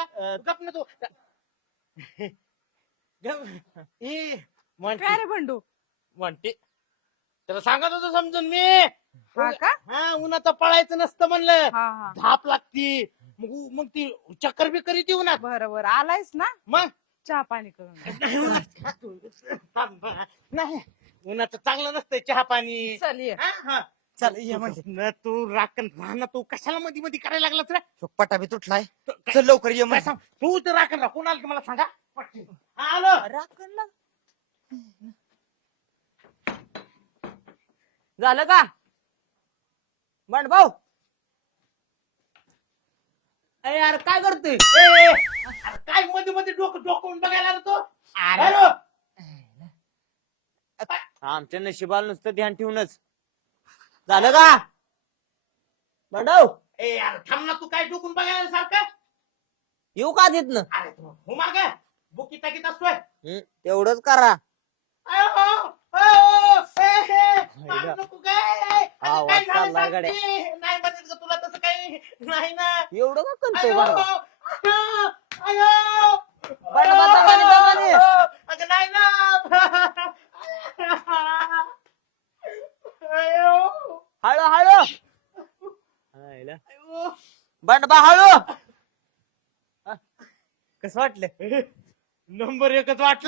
तुला गप ना तू काय रे बंडू म्हणते त्याला सांगत होतो समजून मी हा का हा उन्हाचं पळायचं नसतं म्हणलं हा हा धाप लागती मग ती चक्कर बिक्कर येते उन्हात बरोबर आलायस ना मग चहा पाणी करून नाही नाही उन्हाचं चांगलं नसतंय चहा पाणी चल ये हा, हा. चल ये म्हणजे न तू राखण राह ना तू कशाला मध्ये मध्ये करायला लागलास रे पटा बी तुटलाय काय- चल लवकर ये काय म्हणजे सांग तू तर राखण राह कोण आलं की मला सांगा पटकन. हा, आलो राखणला झालं का बंड भाऊ अरे यार काय करतोय अरे काय मध्ये मध्ये डोकं डोकवून बघायला आला तो हॅलो? आमच्या नशिबाला नुसतं ध्यान ठेवूनच झालं का बंडव ए यार थांब ना तू काय डोकून बघायला आला सारखं येऊ का तिथनं अरे तू हो माग बुकी टाकीत असतोय तेवढंच करा अयो, अयो, मारू नको काय? हा, असं काय वाट झालं चाललाय सांग गड्या. की? नाही म्हणत का तुला तसं काही नाही ना एवढं का करतोय अयो, बरं अयो, अयो. बरं, बरं, दमाने. अगं नाही ना अयो, हळू हळू अयो. बंडबा हळू कसं वाटलं नंबर एकच वाटलं